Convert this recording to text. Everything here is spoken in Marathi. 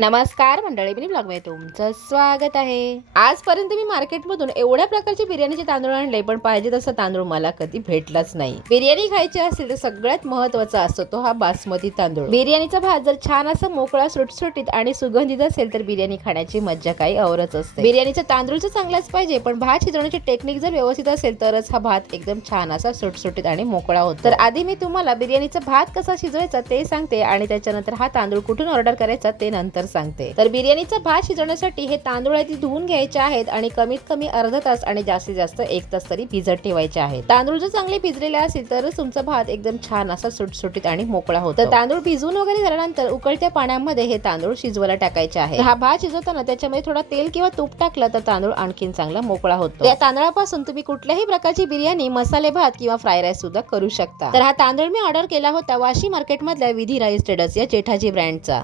नमस्कार मंडळी, मी ब्लॉगमध्ये तुमचं स्वागत आहे. आजपर्यंत मी मार्केटमधून एवढ्या प्रकारचे बिर्याणीचे तांदूळ आणले, पण पाहिजे तसा तांदूळ मला कधी भेटलाच नाही. बिर्याणी खायची असेल तर सगळ्यात महत्त्वाचा असतो तो हा बासमती तांदूळ. बिर्याणीचा भात जर छान असा मोकळा, सुटसुटीत आणि सुगंधित असेल तर बिर्याणी खाण्याची मज्जा काही औरच असते. बिर्याणीचा तांदूळ तर चांगलाच पाहिजे, पण भात शिजवण्याची टेक्निक जर व्यवस्थित असेल तरच हा भात एकदम छान असा सुटसुटीत आणि मोकळा होतो. तर आधी मी तुम्हाला बिर्याणीचा भात कसा शिजवायचा ते सांगते आणि त्याच्यानंतर हा तांदूळ कुठून ऑर्डर करायचा ते नंतर सांगते. तर बिर्याणीचा भात शिजवण्यासाठी हे तांदूळ आहे ती धुवून घ्यायचे आहेत आणि कमीत कमी अर्धा तास आणि जास्तीत जास्त 1 तास तरी भिजत ठेवायचे आहेत. तांदूळ जर चांगले भिजलेले असेल तरच तुमचा भात एकदम छान असा सुटसुटीत आणि मोकळा होतो. तर तांदूळ भिजून वगैरे झाल्यानंतर उकळत्या पाण्यामध्ये हे तांदूळ शिजवायला टाकायचे आहे. हा भात शिजवताना त्याच्यामध्ये थोडा तेल किंवा तूप टाकलं तर तांदूळ आणखीन चांगला मोकळा होतो. या तांदळापासून तुम्ही कुठल्याही प्रकारची बिर्याणी, मसाले भात किंवा फ्राय राईस सुद्धा करू शकता. तर हा तांदूळ मी ऑर्डर केला होता वाशी मार्केट मधल्या विधी राईस ट्रेडर्स या जेठाजी ब्रँडचा.